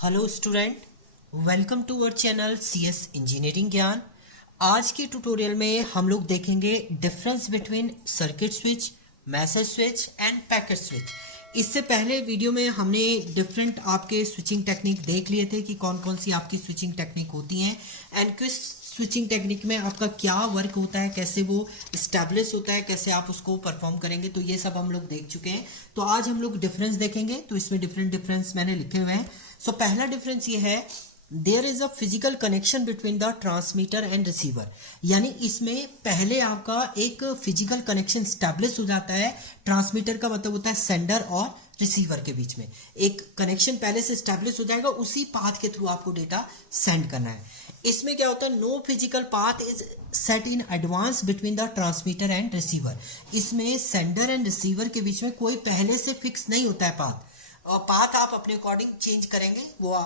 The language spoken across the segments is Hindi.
Hello student, welcome to our channel CS engineering Gyan. आज की ट्यूटोरियल में हम लोग देखेंगे difference between circuit switch, message switch and packet switch. इससे पहले वीडियो में हमने डिफरेंट आपके स्विचिंग टेक्निक देख लिए थे कि कौन कौन सी आपकी स्विचिंग टेक्निक होती हैं एंड किस स्विचिंग टेक्निक में आपका क्या वर्क होता है, कैसे वो इस्टेब्लिश होता है, कैसे आप उसको परफॉर्म करेंगे। तो ये सब हम लोग देख चुके हैं। तो आज हम लोग डिफरेंस देखेंगे। तो इसमें डिफरेंस मैंने लिखे हुए हैं। सो पहला डिफरेंस ये है, there is a physical connection between the transmitter and receiver. यानी इसमें पहले आपका एक फिजिकल कनेक्शन स्टैब्लिश हो जाता है। ट्रांसमीटर का मतलब होता है सेंडर और रिसीवर के बीच में एक कनेक्शन पहले से स्टैब्लिश हो जाएगा, उसी पाथ के थ्रू आपको डेटा सेंड करना है। इसमें क्या होता है, no physical path is set in advance between the transmitter and receiver. इसमें सेंडर एंड रिसीवर के बीच में कोई पहले से फिक्स नहीं होता है पाथ, और पाथ आप अपने अकॉर्डिंग चेंज करेंगे, वो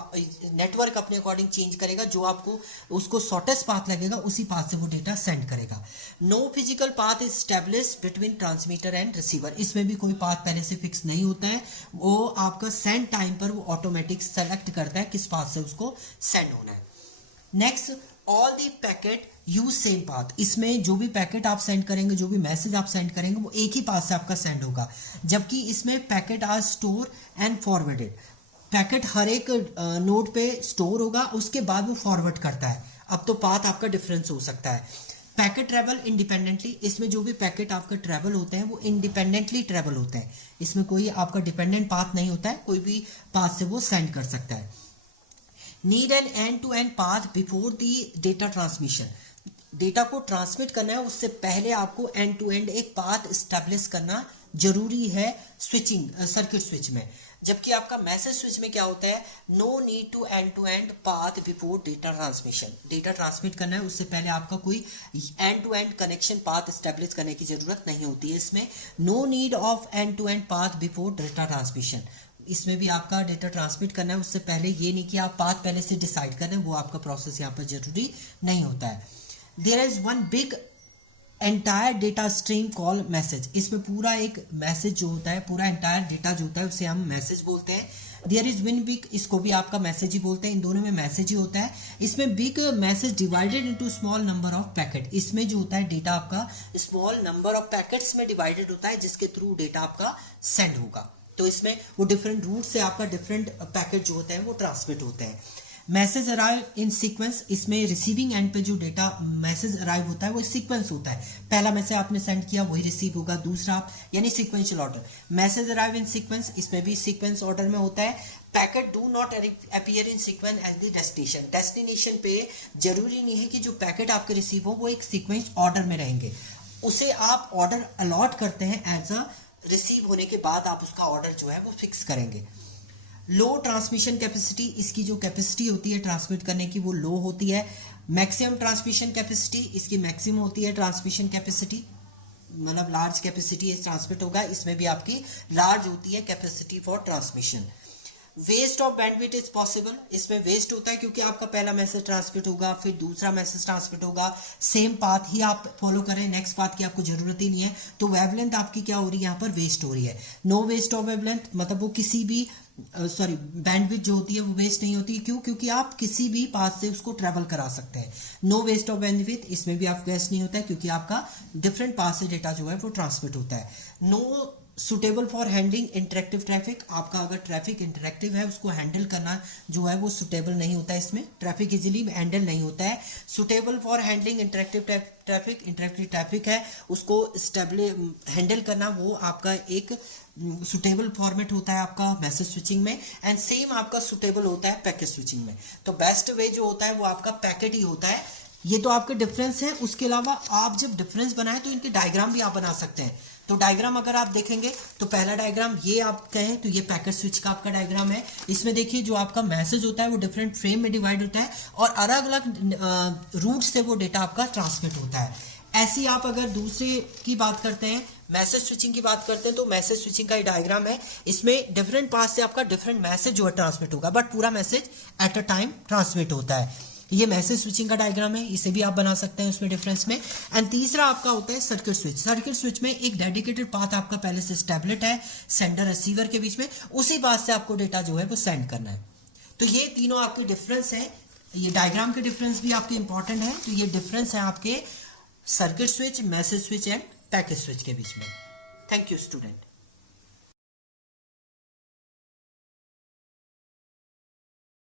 नेटवर्क अपने अकॉर्डिंग चेंज करेगा। जो आपको उसको शॉर्टेस्ट पाथ लगेगा उसी पाथ से वो डेटा सेंड करेगा। No physical path is establish between transmitter and receiver. इसमें भी कोई पाथ पहले से फिक्स नहीं होता है, वो आपका सेंड टाइम पर वो ऑटोमेटिक सेलेक्ट करता है किस पाथ से उसको सेंड होना है। Next, all the packet use same path. इसमें जो भी पैकेट आप सेंड करेंगे, जो भी मैसेज आप सेंड करेंगे, वो एक ही पाथ से आपका सेंड होगा। जबकि इसमें packet are store and forwarded. Packet हर एक नोड पे स्टोर होगा, उसके बाद वो फॉरवर्ड करता है। अब तो पाथ आपका डिफरेंस हो सकता है। Packet travel independently. इसमें जो भी पैकेट आपका ट्रेवल होते हैं वो इंडिपेंडेंटली ट्रेवल होते हैं। इसमें कोई आपका डिपेंडेंट पाथ नहीं होता है, कोई भी पाथ से वो सेंड कर सकता है। Need an end to end path before the data transmission. Data को ट्रांसमिट करना है, उससे पहले आपको एंड टू एंड एक पाथ स्टैब्लिश करना जरूरी है स्विचिंग सर्किट स्विच में। जबकि आपका मैसेज स्विच में क्या होता है, no need to end path before data transmission. Data transmit करना है, उससे पहले आपका कोई end to end connection path establish करने की जरूरत नहीं होती है। इसमें no need of end to end path before data transmission. इसमें भी आपका डेटा ट्रांसमिट करना है, उससे पहले ये नहीं कि आप पाथ पहले से डिसाइड करें, वो आपका प्रोसेस यहाँ पर जरूरी नहीं होता है। There is one big entire data stream call message. इसमें पूरा एक मैसेज जो होता है, पूरा एंटायर डेटा जो होता है उसे हम मैसेज बोलते हैं। देयर इज वन बिग, इसको भी आपका मैसेज ही बोलते हैं। इन दोनों में मैसेज ही होता है। इसमें big message divided into small number of packet. इसमें जो होता है डेटा आपका स्मॉल नंबर ऑफ पैकेट्स में डिवाइडेड होता है, जिसके थ्रू डेटा आपका सेंड होगा। तो इसमें वो डिफरेंट रूट से आपका डिफरेंट पैकेट जो होते हैं वो ट्रांसमिट होते हैं। Message arrive in sequence. इसमें रिसीविंग एंड पे जो डेटा मैसेज अराइव होता है वो सीक्वेंस होता है। पहला मैसेज आपने सेंड किया वही रिसीव होगा, दूसरा यानी sequential order. Message arrive in sequence, इसमें भी सीक्वेंस ऑर्डर में होता है। Packet do not appear in sequence as the destination. Destination पे जरूरी नहीं है कि जो पैकेट आपके रिसीव हो वो एक सीक्वेंस ऑर्डर में रहेंगे, उसे आप ऑर्डर अलॉट करते हैं। एज अ रिसीव होने के बाद आप उसका ऑर्डर जो है वो फिक्स करेंगे। लो ट्रांसमिशन कैपेसिटी, इसकी जो कैपेसिटी होती है ट्रांसमिट करने की वो लो होती है। मैक्सिमम ट्रांसमिशन कैपेसिटी, इसकी मैक्सिमम होती है ट्रांसमिशन कैपेसिटी, मतलब लार्ज कैपेसिटी ट्रांसमिट होगा। इसमें भी आपकी लार्ज होती है capacity for transmission. Waste of bandwidth is possible. इसमें वेस्ट होता है क्योंकि आपका पहला मैसेज ट्रांसमिट होगा, फिर दूसरा मैसेज ट्रांसमिट होगा, सेम पाथ ही आप फॉलो करें, नेक्स्ट पाथ की आपको जरूरत ही नहीं है। तो वेवलेंथ आपकी क्या हो रही है, यहाँ पर वेस्ट हो रही है। नो वेस्ट ऑफ वेवलेंथ, मतलब वो किसी भी बैंडविड्थ जो होती है वो वेस्ट नहीं होती। क्यों? क्योंकि आप किसी भी पाथ से उसको ट्रेवल करा सकते हैं। नो वेस्ट ऑफ बैंडविड्थ, इसमें भी आप वेस्ट नहीं होता है क्योंकि आपका डिफरेंट पाथ से डेटा जो है वो ट्रांसमिट होता है। No suitable for handling interactive traffic. आपका अगर ट्रैफिक इंटरेक्टिव है, उसको हैंडल करना जो है वो सुटेबल नहीं होता है। इसमें ट्रैफिक इजीली हैंडल नहीं होता है। Suitable for handling interactive traffic, interactive traffic है उसको हैंडल करना, वो आपका एक सुटेबल फॉर्मेट होता है आपका मैसेज स्विचिंग में। एंड सेम आपका सुटेबल होता है पैकेट स्विचिंग में। तो बेस्ट वे जो होता है वो आपका पैकेट ही होता है। ये तो आपके डिफरेंस है। उसके अलावा आप जब डिफरेंस बनाए तो इनके डायग्राम भी आप बना सकते हैं। तो डायग्राम अगर आप देखेंगे तो पहला डायग्राम ये आप कहें तो ये पैकेट स्विच का आपका डायग्राम है। इसमें देखिए जो आपका मैसेज होता है वो डिफरेंट फ्रेम में डिवाइड होता है और अलग अलग रूट से वो डेटा आपका ट्रांसमिट होता है। ऐसी आप अगर दूसरे की बात करते हैं, मैसेज स्विचिंग की बात करते हैं, तो मैसेज स्विचिंग का डायग्राम है। इसमें डिफरेंट पाथ से आपका डिफरेंट मैसेज जो है ट्रांसमिट होगा, बट पूरा message at a time transmit होता है। ये मैसेज स्विचिंग का डायग्राम है, इसे भी आप बना सकते हैं उसमें डिफरेंस में। एंड तीसरा आपका होता है सर्किट स्विच। सर्किट स्विच में एक डेडिकेटेड पाथ आपका पहले से एस्टैब्लिश है सेंडर रिसीवर के बीच में, उसी पाथ से आपको डेटा जो है वो सेंड करना है। तो ये तीनों आपके डिफरेंस है, ये डायग्राम के डिफरेंस भी आपके इंपॉर्टेंट है। तो ये डिफरेंस है आपके circuit switch, message switch and packet switch के बीच में। Thank you student.